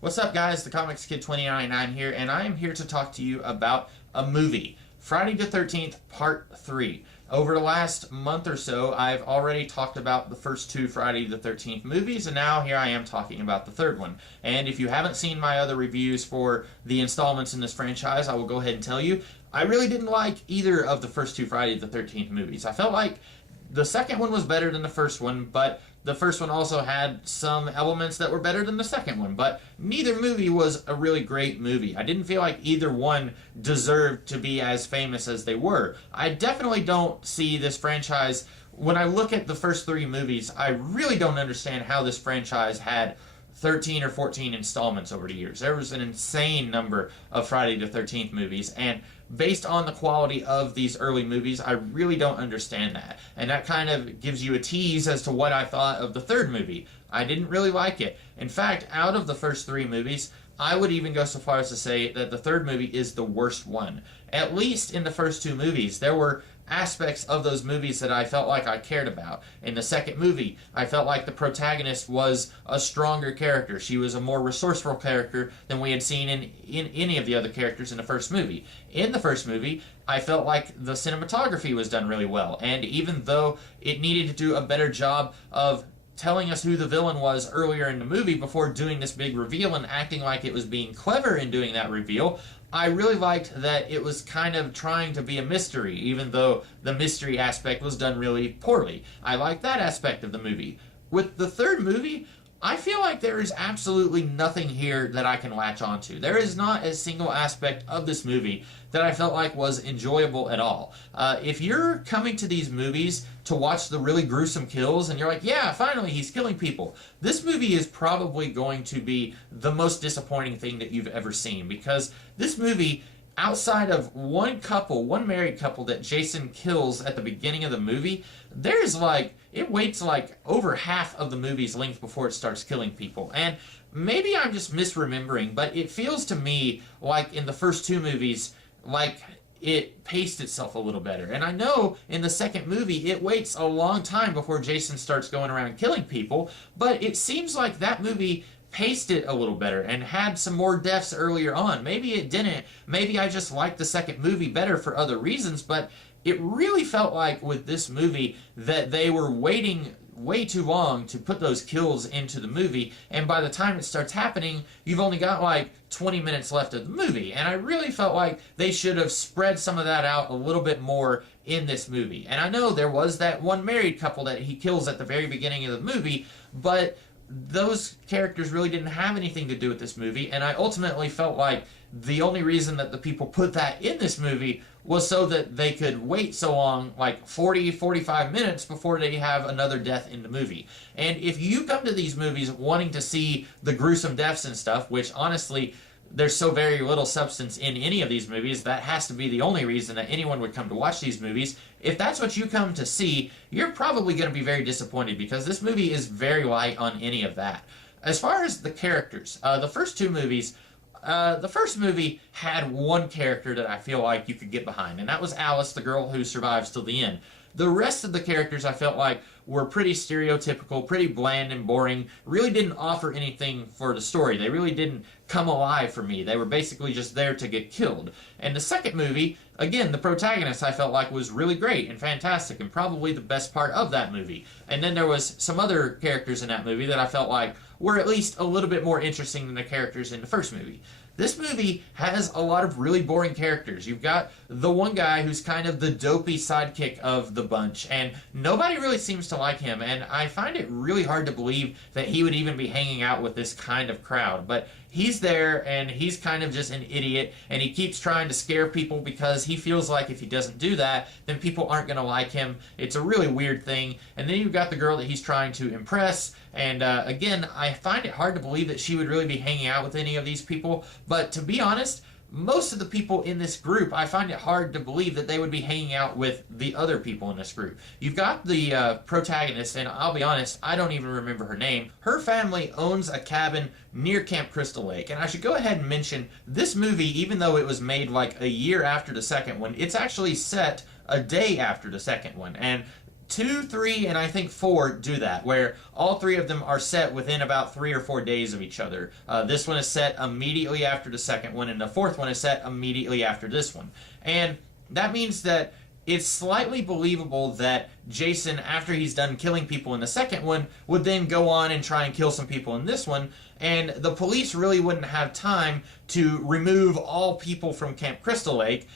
What's up, guys? The Comics Kid 2099 here, and I am here to talk to you about a movie, Friday the 13th, Part 3. Over the last month or so, I've already talked about the first two Friday the 13th movies, and now here I am talking about the third one. And if you haven't seen my other reviews for the installments in this franchise, I will go ahead and tell you, I really didn't like either of the first two Friday the 13th movies. I felt like the second one was better than the first one, but the first one also had some elements that were better than the second one. But neither movie was a really great movie. I didn't feel like either one deserved to be as famous as they were. I definitely don't see this franchise. When I look at the first three movies, I really don't understand how this franchise had 13 or 14 installments over the years. There was an insane number of Friday the 13th movies, and based on the quality of these early movies, I really don't understand that. And that kind of gives you a tease as to what I thought of the third movie. I didn't really like it. In fact, out of the first three movies, I would even go so far as to say that the third movie is the worst one. At least in the first two movies, there were aspects of those movies that I felt like I cared about. In the second movie, I felt like the protagonist was a stronger character. She was a more resourceful character than we had seen in any of the other characters in the first movie. In the first movie, I felt like the cinematography was done really well, and even though it needed to do a better job of telling us who the villain was earlier in the movie before doing this big reveal and acting like it was being clever in doing that reveal, I really liked that it was kind of trying to be a mystery, even though the mystery aspect was done really poorly. I liked that aspect of the movie. With the third movie, I feel like there is absolutely nothing here that I can latch onto. There is not a single aspect of this movie that I felt like was enjoyable at all. If you're coming to these movies to watch the really gruesome kills and you're like, yeah, finally he's killing people, this movie is probably going to be the most disappointing thing that you've ever seen, because this movie, outside of one married couple that Jason kills at the beginning of the movie, it waits like over half of the movie's length before it starts killing people. And maybe I'm just misremembering, but it feels to me like in the first two movies, like it paced itself a little better. And I know in the second movie, it waits a long time before Jason starts going around killing people, but it seems like that movie paced it a little better and had some more deaths earlier on. Maybe it didn't. Maybe I just liked the second movie better for other reasons, but it really felt like with this movie that they were waiting way too long to put those kills into the movie, and by the time it starts happening, you've only got like 20 minutes left of the movie, and I really felt like they should have spread some of that out a little bit more in this movie. And I know there was that one married couple that he kills at the very beginning of the movie, but those characters really didn't have anything to do with this movie, and I ultimately felt like the only reason that the people put that in this movie was so that they could wait so long, like 45 minutes before they have another death in the movie. And if you come to these movies wanting to see the gruesome deaths and stuff, which honestly, there's so very little substance in any of these movies, that has to be the only reason that anyone would come to watch these movies. If that's what you come to see, you're probably going to be very disappointed, because this movie is very light on any of that. As far as the characters, the first two movies, the first movie had one character that I feel like you could get behind, and that was Alice, the girl who survives till the end. The rest of the characters I felt like were pretty stereotypical, pretty bland and boring, really didn't offer anything for the story. They really didn't come alive for me. They were basically just there to get killed. And the second movie, again, the protagonist I felt like was really great and fantastic and probably the best part of that movie. And then there was some other characters in that movie that I felt like were at least a little bit more interesting than the characters in the first movie. This movie has a lot of really boring characters. You've got the one guy who's kind of the dopey sidekick of the bunch, and nobody really seems to like him, and I find it really hard to believe that he would even be hanging out with this kind of crowd. But he's there, and he's kind of just an idiot, and he keeps trying to scare people because he feels like if he doesn't do that, then people aren't going to like him. It's a really weird thing. And then you've got the girl that he's trying to impress, and again, I find it hard to believe that she would really be hanging out with any of these people. But to be honest, most of the people in this group, I find it hard to believe that they would be hanging out with the other people in this group. You've got the protagonist, and I'll be honest, I don't even remember her name. Her family owns a cabin near Camp Crystal Lake, and I should go ahead and mention, this movie, even though it was made like a year after the second one, it's actually set a day after the second one, and 2, 3, and I think 4 do that, where all 3 of them are set within about 3 or 4 days of each other. This one is set immediately after the second one, and the fourth one is set immediately after this one. And that means that it's slightly believable that Jason, after he's done killing people in the second one, would then go on and try and kill some people in this one, and the police really wouldn't have time to remove all people from Camp Crystal Lake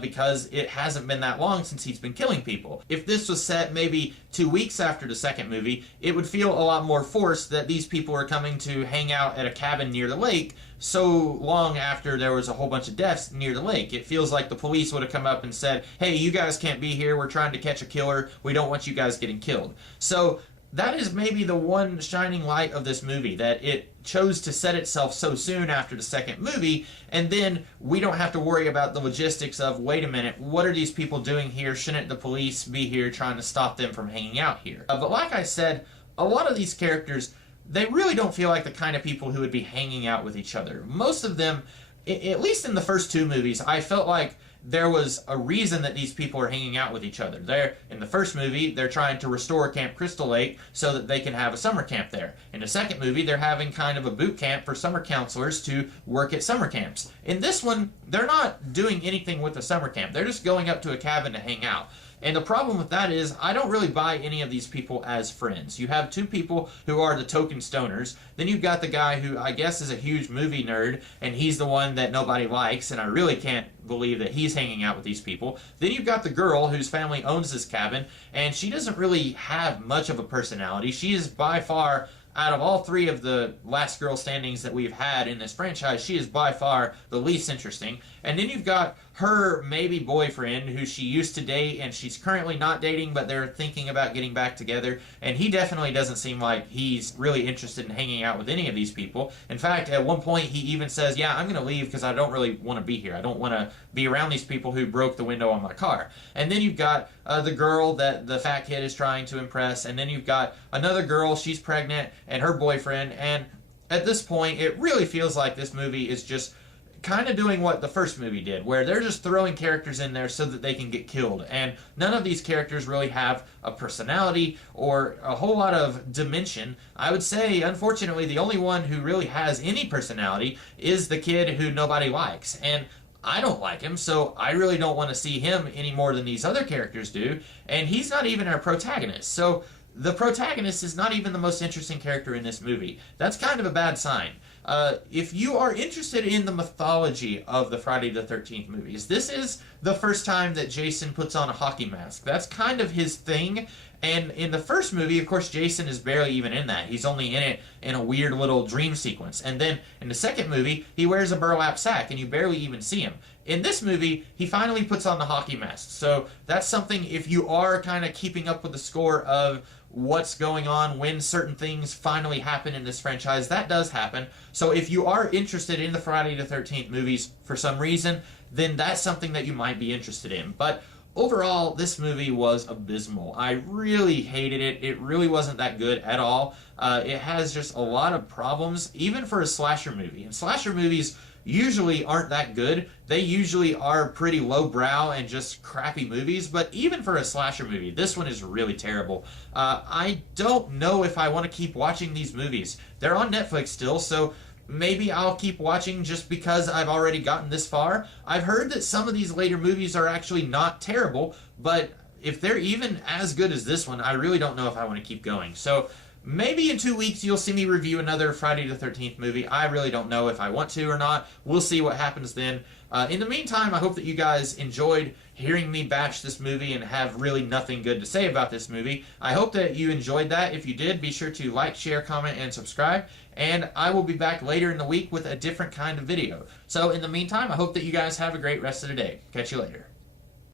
because it hasn't been that long since he's been killing people. If this was set maybe 2 weeks after the second movie, it would feel a lot more forced that these people are coming to hang out at a cabin near the lake so long after there was a whole bunch of deaths near the lake. It feels like the police would have come up and said, hey, you guys can't be here, we're trying to catch a killer, we don't want you guys getting killed. So that is maybe the one shining light of this movie, that it chose to set itself so soon after the second movie, and then we don't have to worry about the logistics of, wait a minute, what are these people doing here? Shouldn't the police be here trying to stop them from hanging out here? But like I said, a lot of these characters, they really don't feel like the kind of people who would be hanging out with each other. Most of them, at least in the first 2 movies, I felt like there was a reason that these people are hanging out with each other. In the first movie, they're trying to restore Camp Crystal Lake so that they can have a summer camp there. In the second movie, they're having kind of a boot camp for summer counselors to work at summer camps. In this one, they're not doing anything with the summer camp. They're just going up to a cabin to hang out. And the problem with that is, I don't really buy any of these people as friends. You have 2 people who are the token stoners. Then you've got the guy who I guess is a huge movie nerd, and he's the one that nobody likes, and I really can't believe that he's hanging out with these people. Then you've got the girl whose family owns this cabin, and she doesn't really have much of a personality. She is by far, out of all 3 of the last girl standings that we've had in this franchise, she is by far the least interesting. And then you've got her maybe boyfriend who she used to date and she's currently not dating, but they're thinking about getting back together, and he definitely doesn't seem like he's really interested in hanging out with any of these people. In fact, at one point he even says, yeah, I'm going to leave because I don't really want to be here. I don't want to be around these people who broke the window on my car. And then you've got the girl that the fat kid is trying to impress, and then you've got another girl, she's pregnant, and her boyfriend, and at this point it really feels like this movie is just kind of doing what the first movie did, where they're just throwing characters in there so that they can get killed, and none of these characters really have a personality or a whole lot of dimension. I would say, unfortunately, the only one who really has any personality is the kid who nobody likes, and I don't like him, so I really don't want to see him any more than these other characters do, and he's not even our protagonist. So the protagonist is not even the most interesting character in this movie. That's kind of a bad sign. If you are interested in the mythology of the Friday the 13th movies, this is the first time that Jason puts on a hockey mask. That's kind of his thing. And in the first movie, of course, Jason is barely even in that. He's only in it in a weird little dream sequence. And then in the second movie, he wears a burlap sack and you barely even see him. In this movie, he finally puts on the hockey mask. So that's something, if you are kind of keeping up with the score of what's going on when certain things finally happen in this franchise, that does happen. So if you are interested in the Friday the 13th movies for some reason, then that's something that you might be interested in. But overall, this movie was abysmal. I really hated it. It really wasn't that good at all. It has just a lot of problems, even for a slasher movie. And slasher movies usually aren't that good. They usually are pretty lowbrow and just crappy movies, but even for a slasher movie, this one is really terrible. I don't know if I want to keep watching these movies. They're on Netflix still, so maybe I'll keep watching just because I've already gotten this far. I've heard that some of these later movies are actually not terrible, but if they're even as good as this one, I really don't know if I want to keep going. So maybe in 2 weeks you'll see me review another Friday the 13th movie. I really don't know if I want to or not. We'll see what happens then. In the meantime, I hope that you guys enjoyed hearing me bash this movie and have really nothing good to say about this movie. I hope that you enjoyed that. If you did, be sure to like, share, comment, and subscribe. And I will be back later in the week with a different kind of video. So in the meantime, I hope that you guys have a great rest of the day. Catch you later.